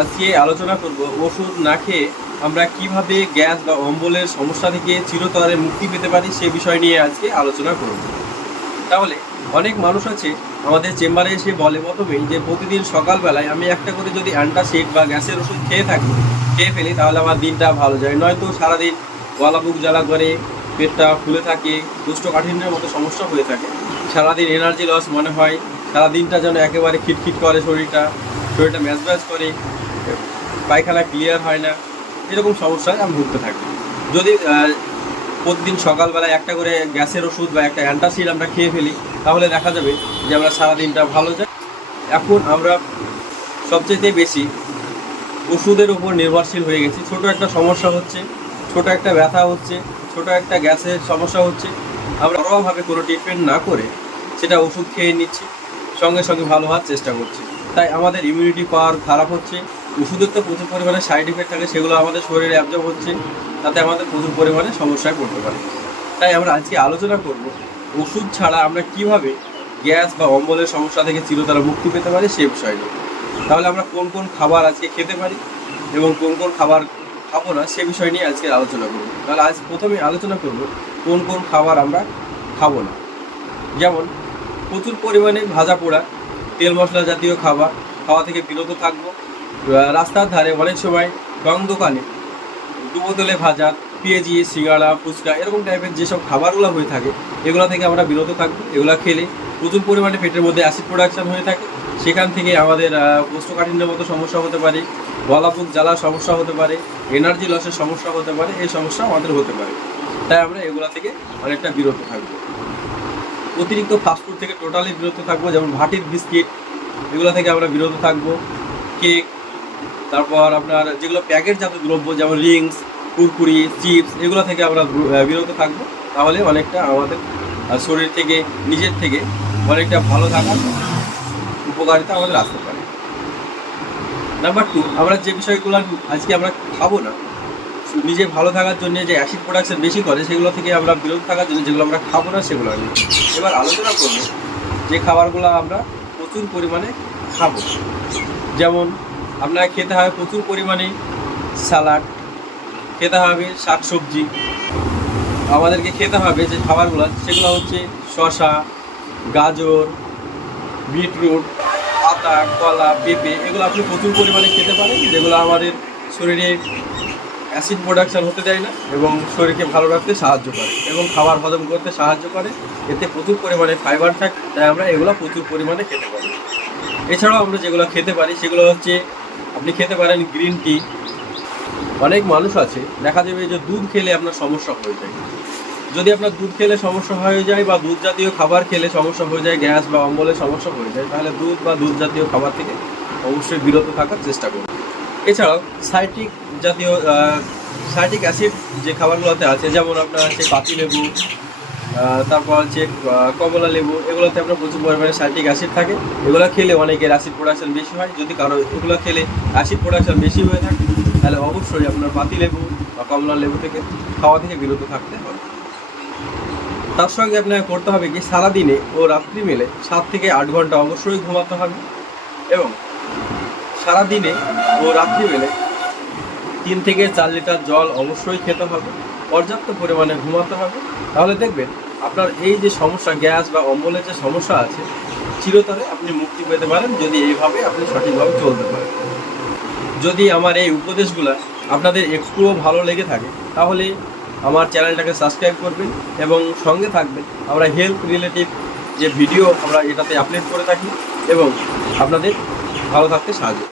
আজকে আলোচনা করব ওষুধ না খেয়ে আমরা কিভাবে গ্যাস বা অম্বলের সমস্যা থেকে চিরতরে মুক্তি পেতে পারি সে বিষয় নিয়ে আজকে আলোচনা করব। তাহলে অনেক মানুষ আছে আমাদের চেম্বারে এসে বলে প্রথমেই যে প্রতিদিন সকালবেলায় আমি একটা করে যদি অ্যান্টাসিড বা গ্যাসের ওষুধ খেয়ে ফেলি তাহলে আমার দিনটা ভালো যায়, নয়তো সারাদিন গলা বুক জ্বালা করে, পেটটা ফুলে থাকে, কোষ্ঠকাঠিন্যের মতো সমস্যা হয়ে থাকে, সারাদিন এনার্জি লস মনে হয়, সারাদিনটা যেন একেবারে খিটখিট করে, শরীরটা ম্যাচ করে, পায়খানা ক্লিয়ার হয় না, এরকম সমস্যায় আমি ভুগতে থাকি। যদি প্রতিদিন সকালবেলায় একটা করে গ্যাসের ওষুধ বা একটা অ্যান্টাসিড আমরা খেয়ে ফেলি তাহলে দেখা যাবে যে আমরা সারাদিনটা ভালো যায়। এখন আমরা সবচেয়ে বেশি ওষুধের উপর নির্ভরশীল হয়ে গেছি। ছোট একটা সমস্যা হচ্ছে, ছোট একটা ব্যথা হচ্ছে, ছোট একটা গ্যাসের সমস্যা হচ্ছে, আমরা ঘরোয়াভাবে কোনো ট্রিটমেন্ট না করে সেটা ওষুধ খেয়ে নিচ্ছি, সঙ্গে সঙ্গে ভালো হওয়ার চেষ্টা করছি। তাই আমাদের ইমিউনিটি পাওয়ার খারাপ হচ্ছে। ওষুধের তো প্রচুর পরিমাণে সাইড এফেক্ট থাকে, সেগুলো আমাদের শরীরে অ্যাবজর্ব হচ্ছে, তাতে আমাদের প্রচুর পরিমাণে সমস্যায় পড়তে পারে। তাই আমরা আজকে আলোচনা করব ওষুধ ছাড়া আমরা কিভাবে গ্যাস বা অম্বলের সমস্যা থেকে চিরতরে মুক্তি পেতে পারি সে বিষয় নিয়ে। তাহলে আমরা কোন কোন খাবার আজকে খেতে পারি এবং কোন কোন খাবার খাবো না সে বিষয় নিয়ে আজকে আলোচনা করব। তাহলে আজ প্রথমে আলোচনা করব কোন কোন খাবার আমরা খাবো না। যেমন প্রচুর পরিমাণে ভাজা পোড়া, তেল মশলা জাতীয় খাওয়া থেকে বিরত থাকবো। রাস্তার ধারে অনেক সময় রং দোকানে ডুবোতেলে ভাজা, পেঁয়াজি, সিঙ্গাড়া, ফুচকা এরকম টাইপের যেসব খাবারগুলো হয়ে থাকে এগুলো থেকে আমরা বিরত থাকবো। এগুলো খেলে প্রচুর পরিমাণে পেটের মধ্যে অ্যাসিড প্রোডাকশন হয়ে থাকে, সেখান থেকে আমাদের কোষ্ঠকাঠিন্যের মতো সমস্যা হতে পারে, গলা বুক জ্বালার সমস্যা হতে পারে, এনার্জি লসের সমস্যা হতে পারে, এই সমস্যা আমাদের হতে পারে। তাই আমরা এগুলো থেকে অনেকটা বিরত থাকবো। অতিরিক্ত ফাস্টফুড থেকে টোটালি বিরত থাকবো, যেমন ভাটির বিস্কিট এগুলো থেকে আমরা বিরত থাকবো। কেক, তারপর আপনার যেগুলো প্যাকেটজাত দ্রব্য যেমন রিংস, কুরকুরি, চিপস এগুলো থেকে আমরা বিরত থাকবো। তাহলে অনেকটা আমাদের শরীর থেকে নিজের থেকে অনেকটা ভালো থাকার উপকারিতা আমাদের আসতে পারে। নাম্বার 2, আমরা যে বিষয়গুলো আজকে আমরা খাবো না, নিজে ভালো থাকার জন্য যে অ্যাসিড প্রোডাকশন বেশি করে সেগুলো থেকে আমরা বিরত থাকার জন্য যেগুলো আমরা খাবো না সেগুলো আমি এবার আলোচনা করবো যে খাবারগুলো আমরা প্রচুর পরিমাণে খাবো। যেমন আপনার খেতে হবে প্রচুর পরিমাণে স্যালাড, খেতে হবে শাকসবজি, আমাদেরকে খেতে হবে যে খাবারগুলো সেগুলো হচ্ছে শসা, গাজর, বিটরুট, আতা, কলা, পেঁপে এগুলো আপনি প্রচুর পরিমাণে খেতে পারেন, যেগুলো আমাদের শরীরে অ্যাসিড প্রোডাকশান হতে দেয় না এবং শরীরকে ভালো রাখতে সাহায্য করে এবং খাবার হজম করতে সাহায্য করে। এতে প্রচুর পরিমাণে ফাইবার থাকে, তাই আমরা এগুলো প্রচুর পরিমাণে খেতে পারি। এছাড়াও আমরা যেগুলো খেতে পারি সেগুলো হচ্ছে আপনি খেতে পারেন গ্রিন টি। অনেক মানুষ আছে দেখা যাবে যে দুধ খেলে আপনার সমস্যা হয়ে যায়। যদি আপনার দুধ খেলে সমস্যা হয়ে যায় বা দুধ জাতীয় খাবার খেলে সমস্যা হয়ে যায়, গ্যাস বা অম্বলের সমস্যা হয়ে যায়, তাহলে দুধ বা দুধ জাতীয় খাবার থেকে অবশ্যই বিরত থাকার চেষ্টা করুন। এছাড়াও সাইট্রিক অ্যাসিড যে খাবারগুলোতে আছে, যেমন আপনার হচ্ছে পাতিলেবু, তারপর হচ্ছে কমলা লেবু, এগুলোতে আপনার প্রচুর পরিমাণে সাইট্রিক অ্যাসিড থাকে। এগুলো খেলে অনেকের অ্যাসিড প্রোডাকশন বেশি হয়। যদি কারো এগুলো খেলে অ্যাসিড প্রোডাকশন বেশি হয়ে থাকে তাহলে অবশ্যই আপনার পাতিলেবু বা কমলা লেবু থেকে খাওয়া থেকে বিরত থাকতে হবে। তার সঙ্গে আপনাকে করতে হবে কি, সারাদিনে ও রাত্রি মিলে 7 থেকে 8 ঘন্টা অবশ্যই ঘুমাতে হবে এবং সারাদিনে ও রাত্রি মিলে 3 থেকে 4 লিটার জল অবশ্যই খেতে হবে, পর্যাপ্ত পরিমাণে ঘুমাতে হবে। তাহলে দেখবেন আপনার এই যে সমস্যা গ্যাস বা অম্বলের যে সমস্যা আছে চিরতরে আপনি মুক্তি পেতে পারেন, যদি এইভাবে আপনি সঠিকভাবে চলতে পারেন। যদি আমার এই উপদেশগুলো আপনাদের একটুও ভালো লেগে থাকে তাহলে আমার চ্যানেলটাকে সাবস্ক্রাইব করবেন এবং সঙ্গে থাকবেন। আমরা হেলথ রিলেটিভ যে ভিডিও আমরা এটাতে আপলোড করে থাকি এবং আপনাদের ভালো থাকতে সাহায্য